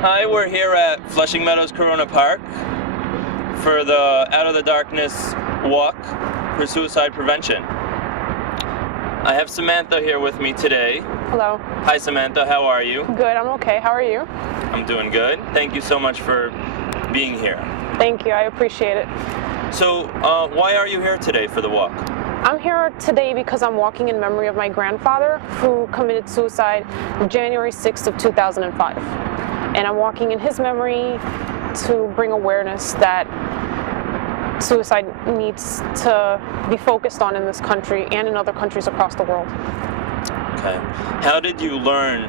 Hi, we're here at Flushing Meadows Corona Park for the Out of the Darkness walk for suicide prevention. I have Samantha here with me today. Hello. Hi Samantha, how are you? Good, I'm okay. How are you? I'm doing good. Thank you so much for being here. Thank you, I appreciate it. So, why are you here today for the walk? I'm here today because I'm walking in memory of my grandfather who committed suicide January 6th of 2005. And I'm walking in his memory to bring awareness that suicide needs to be focused on in this country and in other countries across the world. Okay. How did you learn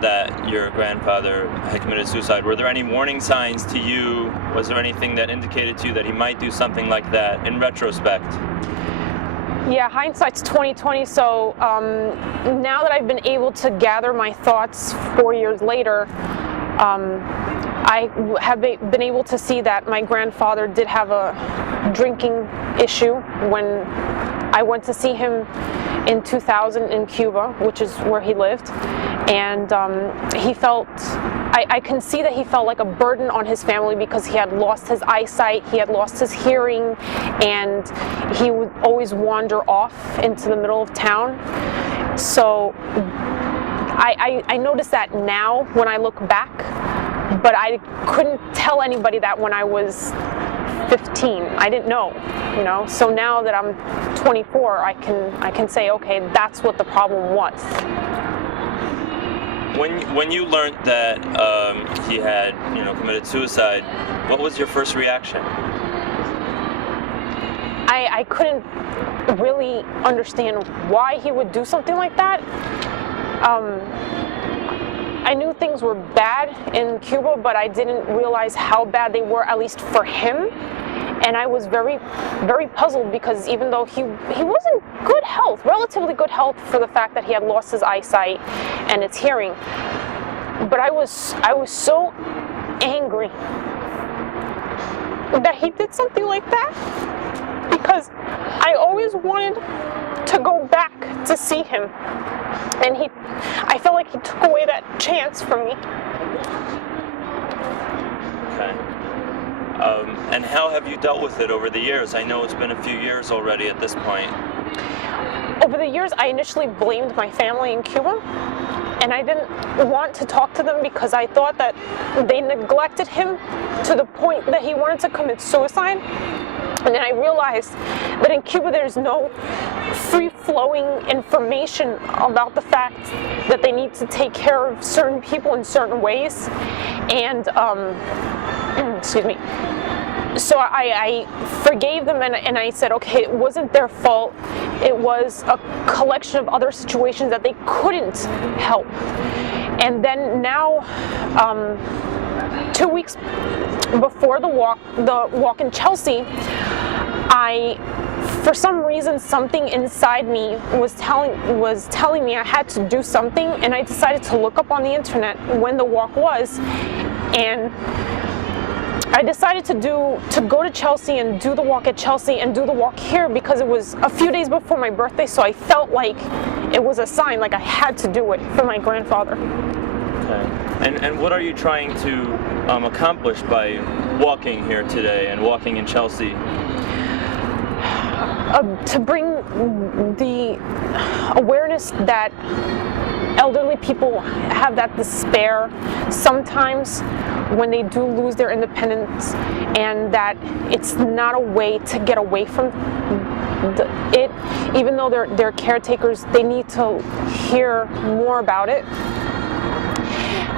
that your grandfather had committed suicide? Were there any warning signs to you? Was there anything that indicated to you that he might do something like that in retrospect? Yeah, hindsight's 20/20. So now that I've been able to gather my thoughts 4 years later, I have been able to see that my grandfather did have a drinking issue when I went to see him in 2000 in Cuba, which is where he lived, and he felt, I can see that he felt like a burden on his family because he had lost his eyesight, he had lost his hearing, and he would always wander off into the middle of town. So I noticed that now when I look back, but I couldn't tell anybody that when I was 15. I didn't know, you know. So now that I'm 24, I can say, okay, that's what the problem was. When you learned that he had, committed suicide, what was your first reaction? I couldn't really understand why he would do something like that. I knew things were bad in Cuba, but I didn't realize how bad they were, at least for him. And I was very, very puzzled because even though he was in good health, relatively good health for the fact that he had lost his eyesight and his hearing, but I was so angry that he did something like that because I always wanted to go back to see him. And I feel like he took away that chance from me. Okay. And how have you dealt with it over the years? I know it's been a few years already at this point. Over the years, I initially blamed my family in Cuba, and I didn't want to talk to them because I thought that they neglected him to the point that he wanted to commit suicide. And then I realized that in Cuba there's no free-flowing information about the fact that they need to take care of certain people in certain ways. And, excuse me. So I forgave them and I said, okay, it wasn't their fault. It was a collection of other situations that they couldn't help. And then now, 2 weeks before the walk in Chelsea, for some reason, something inside me was telling me I had to do something, and I decided to look up on the internet when the walk was, and I decided to go to Chelsea and do the walk at Chelsea and do the walk here because it was a few days before my birthday, so I felt like it was a sign, like I had to do it for my grandfather. Okay. And what are you trying to accomplish by walking here today and walking in Chelsea? To bring the awareness that elderly people have that despair sometimes when they do lose their independence, and that it's not a way to get away from it. Even though they're caretakers, they need to hear more about it.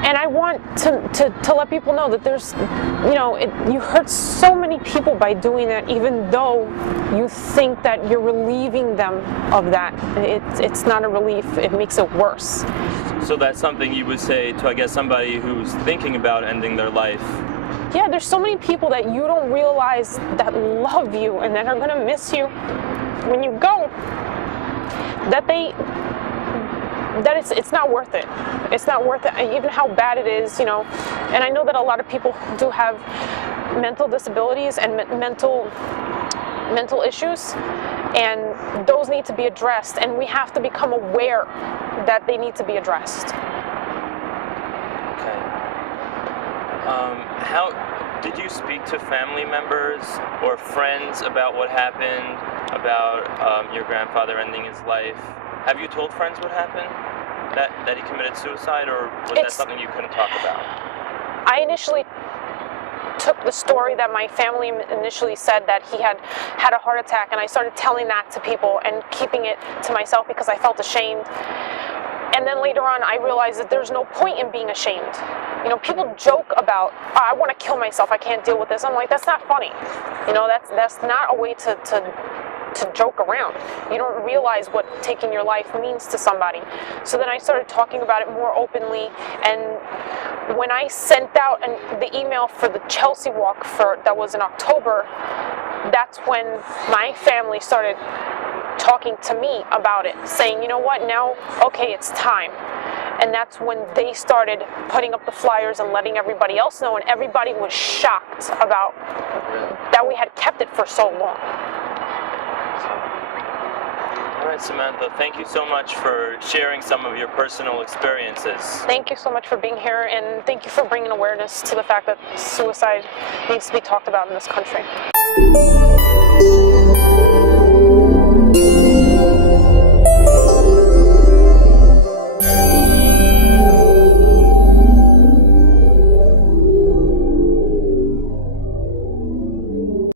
And I want to let people know that there's, you hurt so many people by doing that, even though you think that you're relieving them of that. It's not a relief, it makes it worse. So that's something you would say to, I guess, somebody who's thinking about ending their life. Yeah, there's so many people that you don't realize that love you and that are gonna miss you when you go, that that it's not worth it. It's not worth it, even how bad it is, you know. And I know that a lot of people do have mental disabilities and mental issues, and those need to be addressed, and we have to become aware that they need to be addressed. Okay. How did you speak to family members or friends about what happened, about your grandfather ending his life? Have you told friends what happened, that he committed suicide, or was that something you couldn't talk about? I initially took the story that my family initially said, that he had a heart attack, and I started telling that to people and keeping it to myself because I felt ashamed. And then later on, I realized that there's no point in being ashamed. You know, people joke about, oh, I want to kill myself, I can't deal with this. I'm like, that's not funny. You know, that's not a way to joke around. You don't realize what taking your life means to somebody. So then I started talking about it more openly, and when I sent out the email for the Chelsea walk that was in October, that's when my family started talking to me about it, saying, you know what, now, okay, it's time. And that's when they started putting up the flyers and letting everybody else know, and everybody was shocked about that we had kept it for so long. All right, Samantha, thank you so much for sharing some of your personal experiences. Thank you so much for being here, and thank you for bringing awareness to the fact that suicide needs to be talked about in this country.